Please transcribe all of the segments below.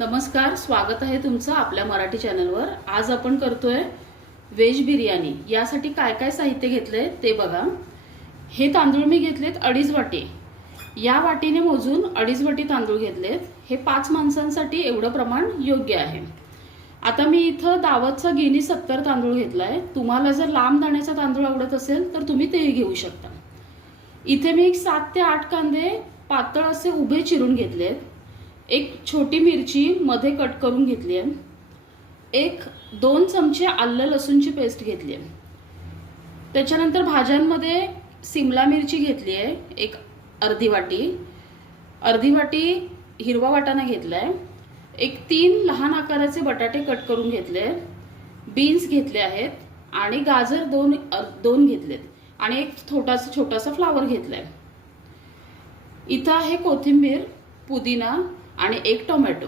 नमस्कार स्वागत आहे तुमचं आपल्या मराठी चॅनलवर. आज आपण करतोय व्हेज बिर्याणी. यासाठी काय काय साहित्य घेतलंय ते बघा. हे तांदूळ मी घेतलेत अडीच वाटी. या वाटीने मोजून अडीच वाटी तांदूळ घेतलेत. हे पाच माणसांसाठी एवढं प्रमाण योग्य आहे. आता मी इथं दावतचा गिनी सत्तर तांदूळ घेतलाय. तुम्हाला जर लांब दाण्याचा तांदूळ आवडत असेल तर तुम्ही तेही घेऊ शकता. इथे मी एक सात ते आठ कांदे पातळ असे उभे चिरून घेतलेत. एक छोटी मिरची मध्ये कट करून घेतली आहे. एक दोन चमचे आलं लसूणची पेस्ट घेतली आहे. त्याच्यानंतर भाज्यांमध्ये सिमला मिरची घेतली आहे एक अर्धी वाटी. अर्धी वाटी हिरवा वाटाणा आहे एक तीन लहान आकाराचे बटाटे कट करून घेतले बीन्स घेतले आहेत आणि गाजर दोन दोन घेतलेत आणि एक छोटासा छोटासा फ्लावर आहे इथं आहे कोथिंबीर पुदिना आणि एक टोमॅटो.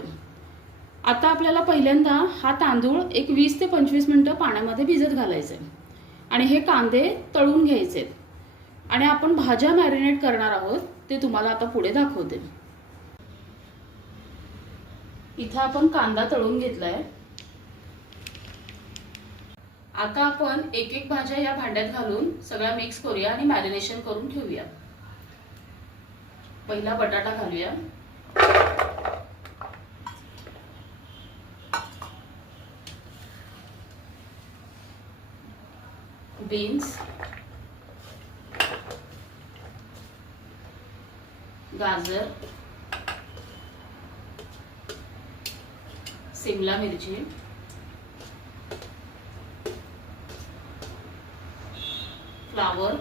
आता आपल्याला पहिल्यांदा हा तांदूळ एक वीस ते पंचवीस मिनटं पाण्यामध्ये भिजत घालायचे आणि हे कांदे तळून घ्यायचे. आणि आपण भाज्या मॅरिनेट करणार आहोत ते तुम्हाला आता पुढे दाखवते. इथं आपण कांदा तळून घेतलाय. आता आपण एक एक भाज्या या भांड्यात घालून सगळ्या मिक्स करूया आणि मॅरिनेशन करून ठेवूया. पहिला बटाटा घालूया. बीन्स गाजर सिमला मिरची फ्लावर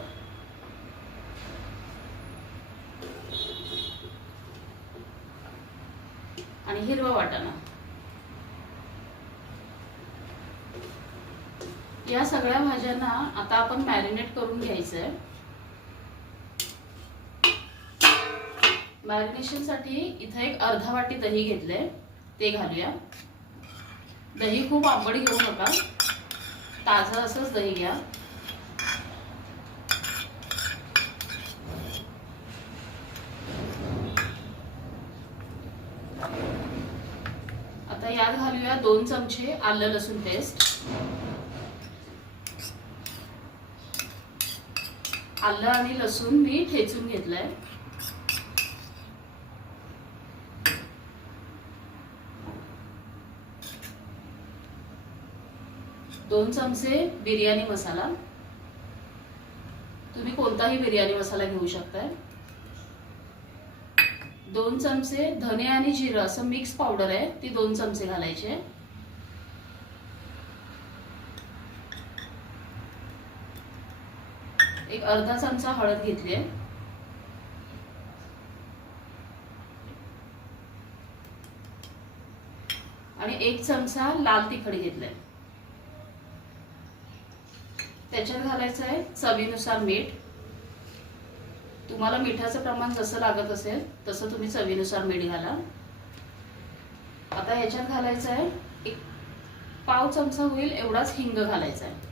आणि हिरवा वाटाणा. या सगळ्या भाज्यांना आता आपण मॅरिनेट करून घ्यायचं आहे मॅरिनेशनसाठी इथं एक अर्धा वाटी दही घेतलंय. ते घालूया. दही खूप आंबट घेऊ नका. ताजं असंच दही घ्या. आता यात घालूया दोन चमचे आलं लसूण पेस्ट आलं आणि लसूण मी ठेचून घेतलंय. दोन चमचे बिर्याणी मसाला. तुम्ही कोणताही बिर्याणी मसाला घेऊ शकताय. दोन चमचे धने आणि जिरं असं मिक्स पावडर आहे ती दोन चमचे घालायचे. एक अर्धा चमचा हळद घेतली आहे आणि एक चमचा लाल तिखट घेतलाय. त्याच्यात घालायचं आहे चवीनुसार मीठ. तुम्हाला मिठाचं प्रमाण जसं लागत असेल तसं तुम्ही चवीनुसार मीठ घाला. आता ह्याच्यात घालायचं आहे एक पाव चमचा होईल एवढाच हिंग घालायचा आहे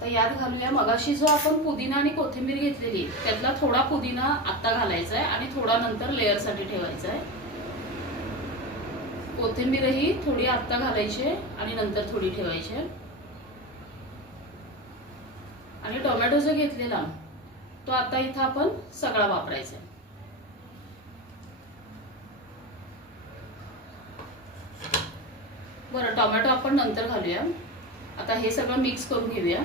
आता यात घालूया मगाशी जो आपण पुदिना आणि कोथिंबीर घेतलेली त्यातला थोडा पुदिना आता घालायचा आहे आणि थोडा नंतर लेअरसाठी ठेवायचा आहे कोथिंबीरही थोडी आत्ता घालायची आहे आणि नंतर थोडी ठेवायची. आहे आणि टोमॅटो जो घेतलेला तो आता इथं आपण सगळा वापरायचा. आहे बरं टोमॅटो आपण नंतर घालूया. आता हे सगळं मिक्स करून घेऊया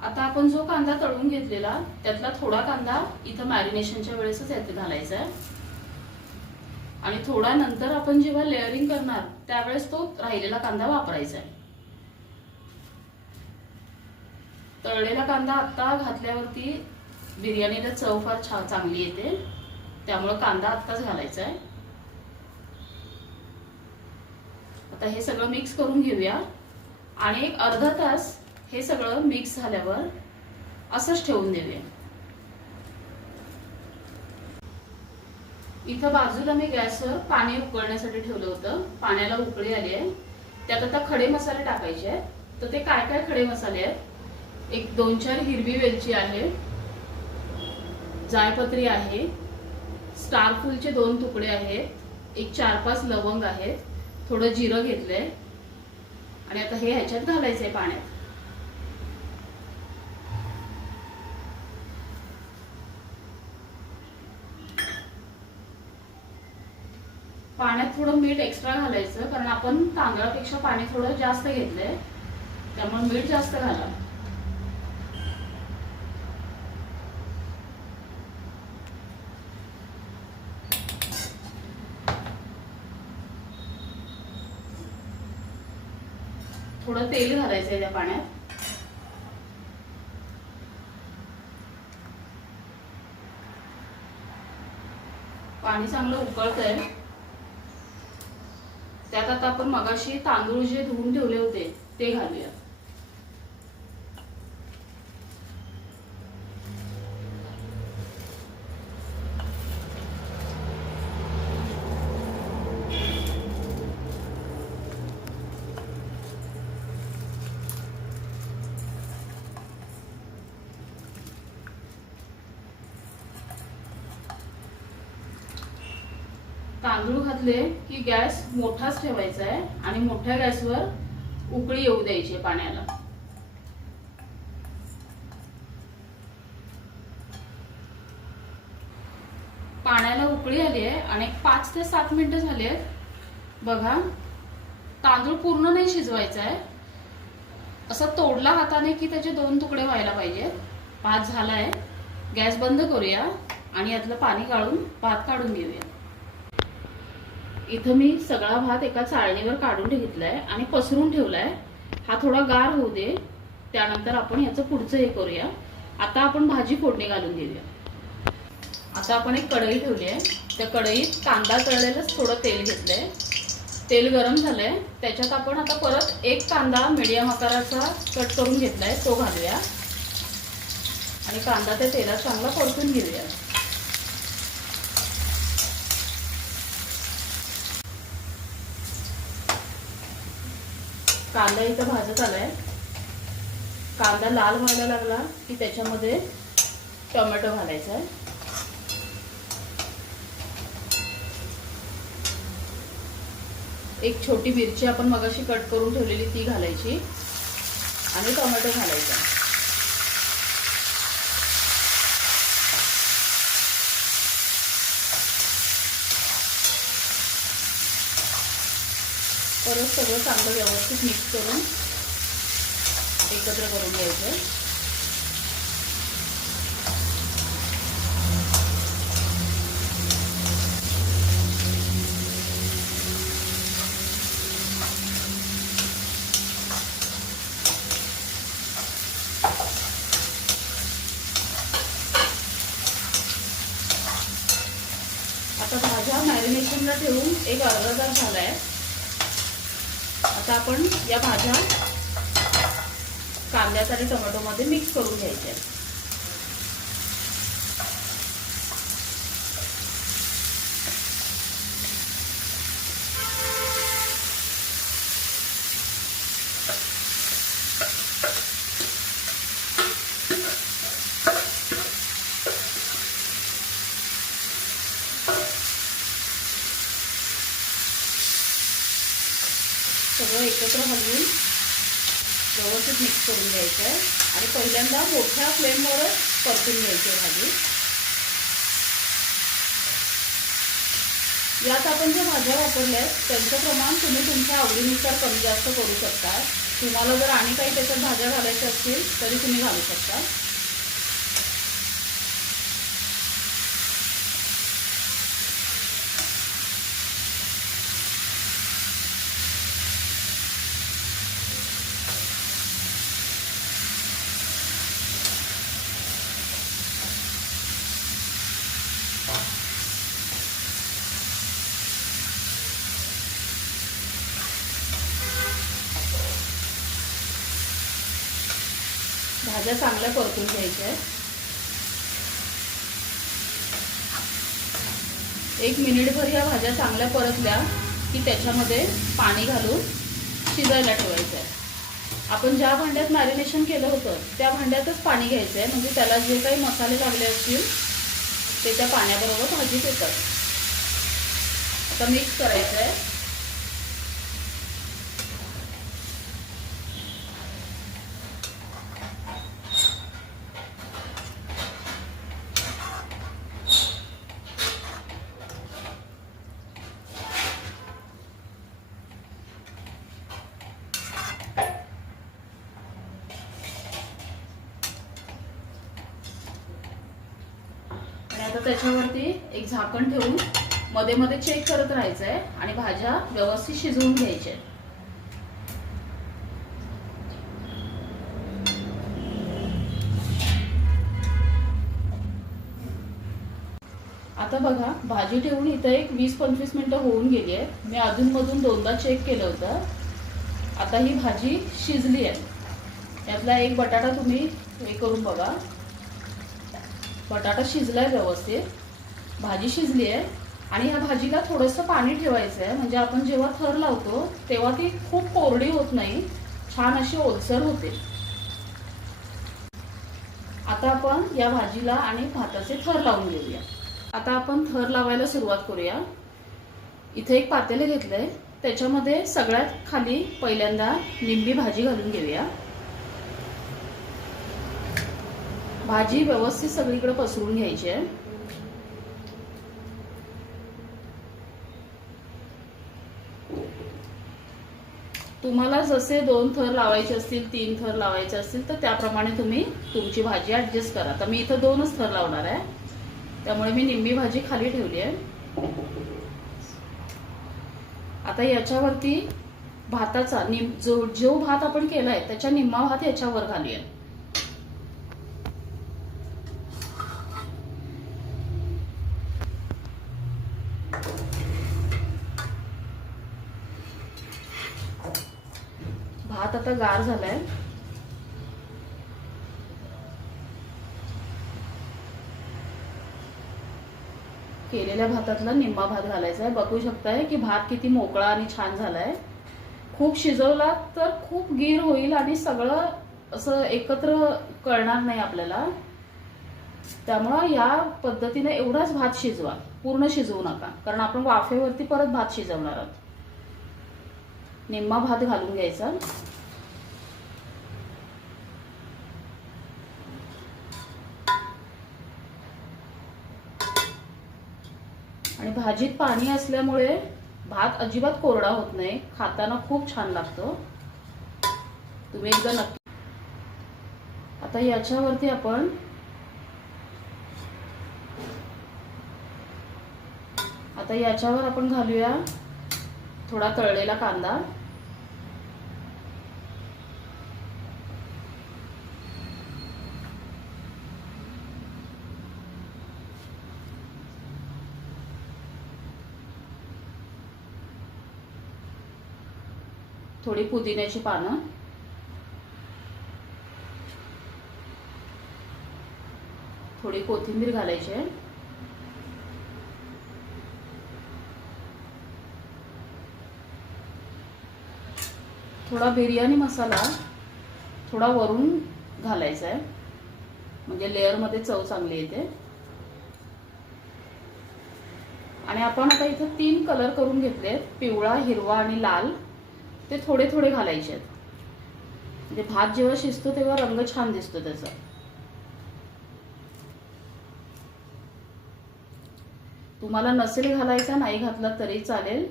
आता आपण जो कांदा तळून घेतलेला त्यातला थोडा कांदा इथं मॅरिनेशनच्या वेळेसच यात घालायचा आहे. आणि थोडा नंतर आपण जेव्हा लेअरिंग करणार त्यावेळेस तो राहिलेला कांदा वापरायचा आहे. तळलेला कांदा आत्ता घातल्यावरती बिर्याणीला चव फार छान चांगली येते. त्यामुळं कांदा आत्ताच घालायचा आहे. आता हे सगळं मिक्स करून घेऊया. आणि एक अर्धा तास हे सगळं मिक्स झाल्यावर असंच ठेवून देऊया. इथं बाजूला मी गॅसवर पाणी उकळण्यासाठी ठेवलं होतं. पाण्याला उकळी आली आहे. त्यात आता खडे मसाले टाकायचे आहेत. तर ते काय काय खडे मसाले आहेत? एक दोन चार हिरवी वेलची आहे. जायपत्री आहे. स्टार फुलचे दोन तुकडे आहेत. एक चार पाच लवंग आहेत. थोडं जिरं घेतलंय. आणि आता हे ह्याच्यात घालायचंय आहे पाण्यात. थोडं मीठ एक्स्ट्रा घालायचं कारण आपण तांदळापेक्षा पाणी थोडं जास्त घेतलंय त्यामुळे मीठ जास्त घाला थोडं तेल घालायचंय त्या पाण्यात. पाणी चांगलं उकळतंय. त्यात आता आपण मगाशी तांदूळ जे धुवून ठेवले होते ते घालूया तांदूळ घातले की गॅस मोठाच ठेवायचा आहे आणि मोठ्या गॅसवर उकळी येऊ द्यायची आहे पाण्याला. पाण्याला उकळी आली आहे आणि पाच ते सात मिनिटं झाली आहेत. बघा तांदूळ पूर्ण नाही शिजवायचा आहे. असा तोडला हाताने की त्याचे दोन तुकडे व्हायला पाहिजेत भात झालाय. गॅस बंद करूया आणि यातलं पाणी काढून भात काढून घेऊया. इथं मी सगळा भात एका चाळणीवर काढून घेतलाय आणि पसरून ठेवलाय. हा थोडा गार होऊ दे. त्यानंतर आपण याचं पुढचं हे करूया. आता आपण भाजी फोडणी घालून देऊया. आता आपण एक कढई ठेवली आहे त्या कढईत कांदा तळलेलंच थोडं तेल घेतलंय. तेल गरम झालंय. त्याच्यात आपण आता परत एक कांदा मीडियम आकाराचा कट करून घेतलाय तो घालूया. आणि कांदा त्या तेलात चांगला परतून घेऊया. कांदा इथं भाजत आलाय. कांदा लाल व्हायला लागला की त्याच्यामध्ये टोमॅटो घालायचा आहे. एक छोटी मिरची आपण मगाशी कट करून ठेवलेली ती घालायची. आणि टोमॅटो घालायचा परत सगळं चांगलं व्यवस्थित मिक्स करून एकत्र करून घ्यायचं आता भाज्या मॅरिनेशनला ठेवून एक अर्धा तास झालाय. आता आपण या भाज्या कांद्यात आणि टोमॅटोमध्ये मिक्स करून घ्यायच्या सगळं एकत्र हलवून व्यवस्थित मिक्स करून घ्यायचं आहे. आणि पहिल्यांदा मोठ्या फ्लेमवरच परतून घ्यायची भाजी यात आपण ज्या भाज्या वापरल्या आहेत त्यांचं प्रमाण तुम्ही तुमच्या आवडीनुसार कमी जास्त करू शकता. तुम्हाला जर आणि काही त्याच्यात भाज्या घालायच्या असतील तरी तुम्ही घालू शकता. भाज्या चांगल्या परतून घ्यायच्या आहेत एक मिनिटभर ह्या भाज्या चांगल्या परतल्या की त्याच्यामध्ये पाणी घालून शिजायला ठेवायचं आहे. आपण ज्या भांड्यात मॅरिनेशन केलं होतं त्या भांड्यातच पाणी घ्यायचं आहे. म्हणजे त्याला जे काही मसाले लागले असतील ते त्या पाण्याबरोबर भाजीत येतात. आता मिक्स करायचं आहे आणि आता त्याच्यावरती एक झाकण ठेवून मध्ये मध्ये चेक करत राहायचं आहे आणि भाज्या व्यवस्थित शिजवून घ्यायच्या आता बघा भाजी ठेवून इथं एक वीस पंचवीस मिनिटं होऊन गेली आहे. मी अधूनमधून दोनदा चेक केलं होतं. आता ही भाजी शिजली आहे. यातला एक बटाटा तुम्ही हे करून बघा. बटाटा शिजलाय व्यवस्थित. भाजी शिजली आहे. आणि ह्या भाजीला थोडंसं पाणी ठेवायचं आहे म्हणजे आपण जेव्हा थर लावतो तेव्हा ती खूप कोरडी होत नाही. छान अशी ओलसर होते. आता आपण या भाजीला आणि भाताचे थर लावून घेऊया. आता आपण थर लावायला सुरुवात करूया. इथे एक पातेले घेतलंय. त्याच्यामध्ये सगळ्यात खाली पहिल्यांदा लिंबी भाजी घालून घेऊया. भाजी व्यवस्थित सगळीकडे पसरून घ्यायची आहे. तुम्हाला जसे दोन थर लावायचे असतील तीन थर लावायचे असतील तर त्याप्रमाणे तुम्ही तुमची भाजी ॲडजस्ट करा. तर मी इथं दोनच थर लावणार आहे. त्यामुळे मी निंबी भाजी खाली ठेवली आहे. आता याच्यावरती भाताचा निम जो जो भात आपण केलाय त्याच्या निम्मा भात याच्यावर घालूया भात आता गार झालाय. केलेल्या भातातला निम्मा भात घालायचा आहे. बघू शकताय की भात किती मोकळा आणि छान झालाय. खूप शिजवला तर खूप गीर होईल आणि सगळं असं एकत्र कळणार नाही आपल्याला. त्यामुळं या पद्धतीने एवढाच भात शिजवा. पूर्ण शिजवू नका. कारण आपण वाफेवरती परत भात शिजवणार आहोत. निम्मा भात घालून घ्यायचा. आणि भाजीत पाणी असल्यामुळे भात अजिबात कोरडा होत नाही. खाताना खूप छान लागतो. तुम्ही एकदा नक्की आता याच्यावरती आपण आता याच्यावर आपण घालूया थोडा तळलेला कांदा. थोडी पुदिन्याची पानं. थोडी कोथिंबीर घालायची आहे. थोडा बिर्याणी मसाला थोडा वरून घालायचा आहे. म्हणजे लेअरमध्ये चव चांगली येते. आणि आपण आता इथं तीन कलर करून घेतले पिवळा हिरवा आणि लाल. ते थोडे थोडे घालायचे आहेत. म्हणजे भात जेव्हा शिजतो तेव्हा रंग छान दिसतो त्याचा. तुम्हाला नसेल घालायचा नाही घातला तरी चालेल.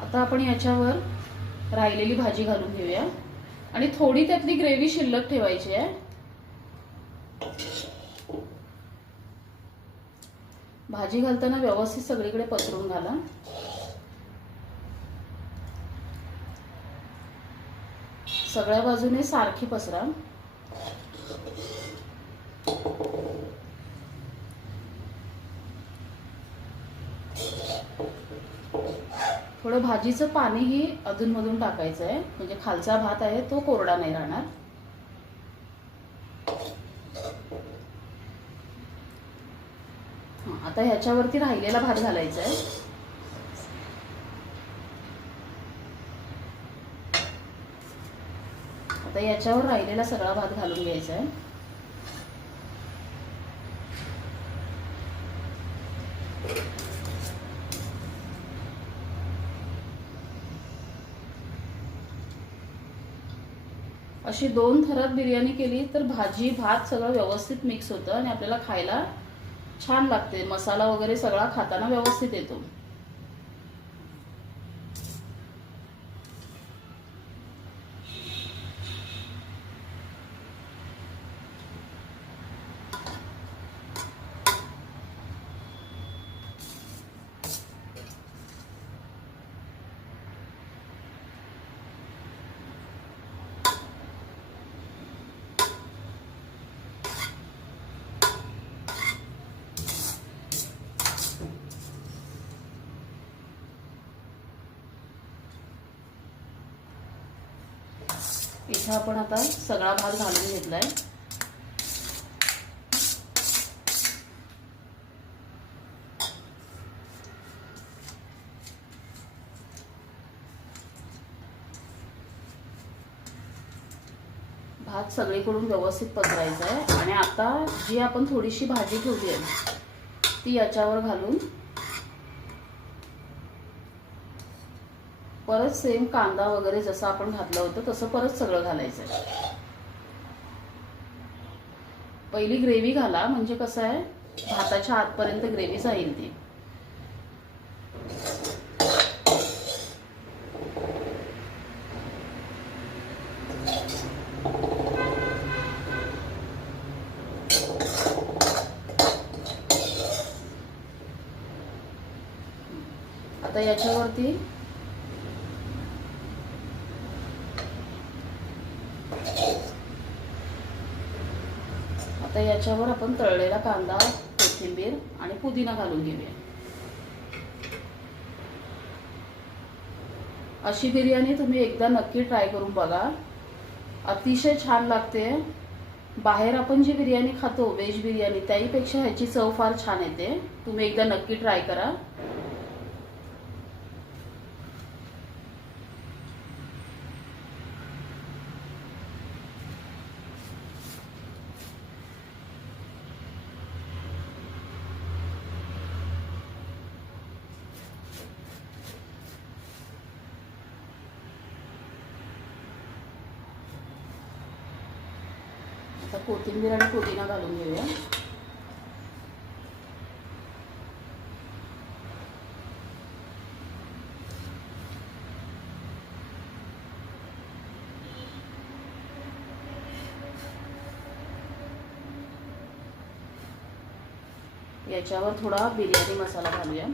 आता आपण याच्यावर राहिलेली भाजी घालून घेऊया. आणि थोडी त्यातली ग्रेव्ही शिल्लक ठेवायची आहे. भाजी घालताना व्यवस्थित सगळीकडे पसरून घाला. सगळ्या बाजूने सारखी पसरा. थोडं भाजीचं पाणीही अधूनमधून टाकायचं आहे म्हणजे खालचा भात आहे तो कोरडा नाही राहणार. आता ह्याच्यावरती राहिलेला भात घालायचा आहे. आता याच्यावर राहिलेला सगळा भात घालून घ्यायचा आहे. अशी दोन थरात बिर्याणी केली तर भाजी भात सगळं व्यवस्थित मिक्स होतं आणि आपल्याला खायला छान लागते. मसाला वगैरे सगळा खाताना व्यवस्थित येतो. इथं आपण आता सगळा भात घालून घेतलाय. भात सगळीकडून व्यवस्थित पसरायचा आहे. आणि आता जी आपण थोडीशी भाजी ठेवली आहे ती याच्यावर घालून परत सेम कांदा वगैरे जसं आपण घातलं होतं तसं परत सगळं घालायचं आहे पहिली ग्रेव्ही घाला म्हणजे कसं आहे भाताच्या आतपर्यंत ग्रेव्ही जाईल ती. आता याच्यावरती आता याच्यावर आपण तळलेला कांदा कोथिंबीर आणि पुदिना घालून घेऊया. अशी बिर्याणी तुम्ही एकदा नक्की ट्राय करून बघा. अतिशय छान लागते. बाहेर आपण जी बिर्याणी खातो व्हेज बिर्याणी त्याहीपेक्षा ह्याची चव फार छान येते. तुम्ही एकदा नक्की ट्राय करा. आता कोथिंबीर आणि पुदिना घालून घेऊया. याच्यावर थोडा बिर्याणी मसाला घालूया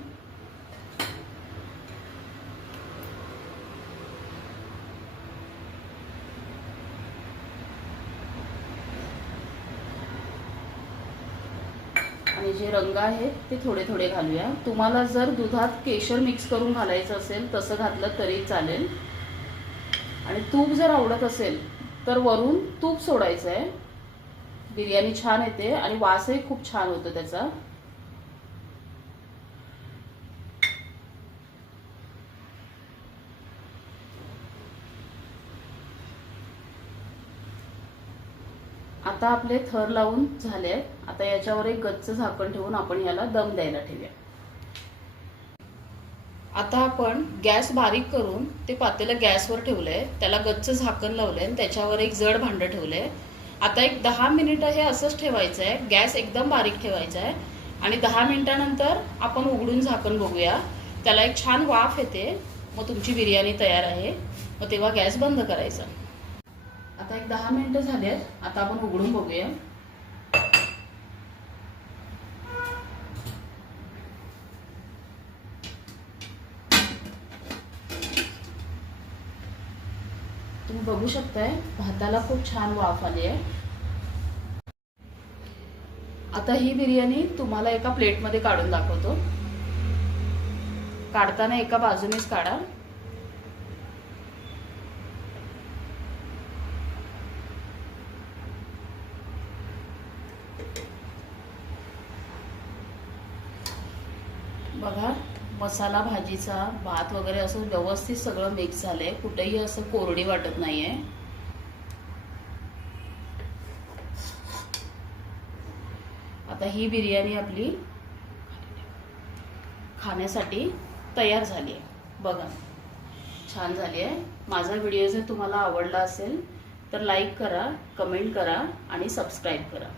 आणि जे रंग आहे ते थोडे थोडे घालूया. तुम्हाला जर दुधात केशर मिक्स करून घालायचं असेल तसं घातलं तरी चालेल. आणि तूप जर आवडत असेल तर वरून तूप सोडायचं आहे बिर्याणी छान येते आणि वासही खूप छान होतो त्याचा. आता आपले थर लावून झाले आहेत. आता याच्यावर एक गच्च झाकण ठेवून आपण याला दम द्यायला ठेवूया. आता आपण गॅस बारीक करून ते पातेलं गॅसवर ठेवलंय. त्याला गच्च झाकण लावलंय आणि त्याच्यावर एक जड भांडं ठेवलंय. आता एक दहा मिनिटं हे असंच ठेवायचं आहे गॅस एकदम बारीक ठेवायचा आहे आणि दहा मिनिटानंतर आपण उघडून झाकण बघूया. त्याला एक छान वाफ येते. मग तुमची बिर्याणी तयार आहे. मग तेव्हा गॅस बंद करायचा. आता एक दहा मिनिटं आहेत आता आपण उघडून बघूया. तुम्ही बघू शकताय भाताला खूप छान वाफ आली आहे. आता ही बिर्याणी तुम्हाला एका प्लेटमध्ये काढून दाखवतो. काढताना एका बाजूनेच काढा बघा मसाला भाजीचा भात वगैरे असं व्यवस्थित सगळं मिक्स झालं आहे कुठेही असं कोरडी वाटत नाही आहे आता ही बिर्याणी आपली खाण्यासाठी तयार झाली आहे. बघा छान झाली आहे. माझा व्हिडिओ जर तुम्हाला आवडला असेल तर लाईक करा कमेंट करा आणि सबस्क्राईब करा.